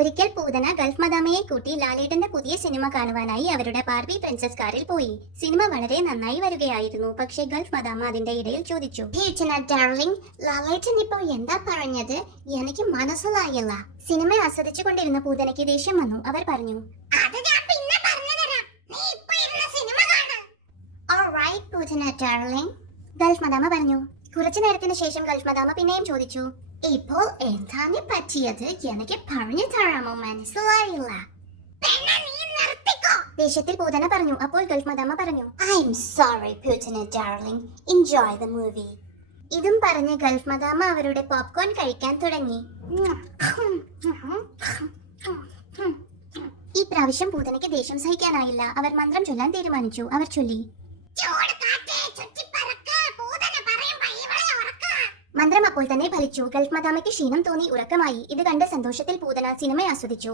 ഒരിക്കൽ പൂതന ഗൾഫ് മദാമയെ കൂട്ടി ലാലേട്ടന്റെ പുതിയ സിനിമ കാണുവാനായി അവരുടെ ബാർബി പ്രിൻസസ് കാറിൽ പോയി. സിനിമ വളരെ നന്നായി വരികയായിരുന്നു. പക്ഷേ ഗൾഫ് മദാമ അതിന്റെ ഇടയിൽ ചോദിച്ചു, ഡാർലിംഗ്, ലാലേട്ടൻ ഇപ്പോൾ എന്താ പറഞ്ഞത്? എനിക്ക് മനസ്സിലായില്ല. സിനിമ ആസ്വദിച്ചു കൊണ്ടിരുന്ന പൂതനയ്ക്ക് ദേഷ്യം വന്നു. അവർ പറഞ്ഞു, ഗൾഫ് മദാമ പറഞ്ഞു. കുറച്ചു നേരത്തിന് ശേഷം ഗൾഫ് മദാമ പിന്നെയും ചോദിച്ചു, ഇപ്പോൾ എന്താണ് പറ്റിയത്? എനിക്ക് പറഞ്ഞു തരാമോ? മനസ്സിലായില്ല. ദേഷ്യത്തിൽ പൂതന പറഞ്ഞു. അപ്പോൾ ഗൾഫ് മദാമ പറഞ്ഞു, I am sorry Poothana darling, enjoy the movie. ഇതും പറഞ്ഞ് ഗൾഫ് മദാമ അവരുടെ പോപ്കോൺ കഴിക്കാൻ തുടങ്ങി. ഈ പ്രാവശ്യം പൂതനയ്ക്ക് ദേഷ്യം സഹിക്കാനായില്ല. അവർ മന്ത്രം ചൊല്ലാൻ തീരുമാനിച്ചു. അവർ ചൊല്ലി, മന്ത്രം അപ്പോൾ തന്നെ ഫലിച്ചു. ഗൾഫ് മദാമയ്ക്ക് ക്ഷീണം തോന്നി ഉറക്കമായി. ഇത് കണ്ട് സന്തോഷത്തിൽ പൂതന സിനിമ ആസ്വദിച്ചു.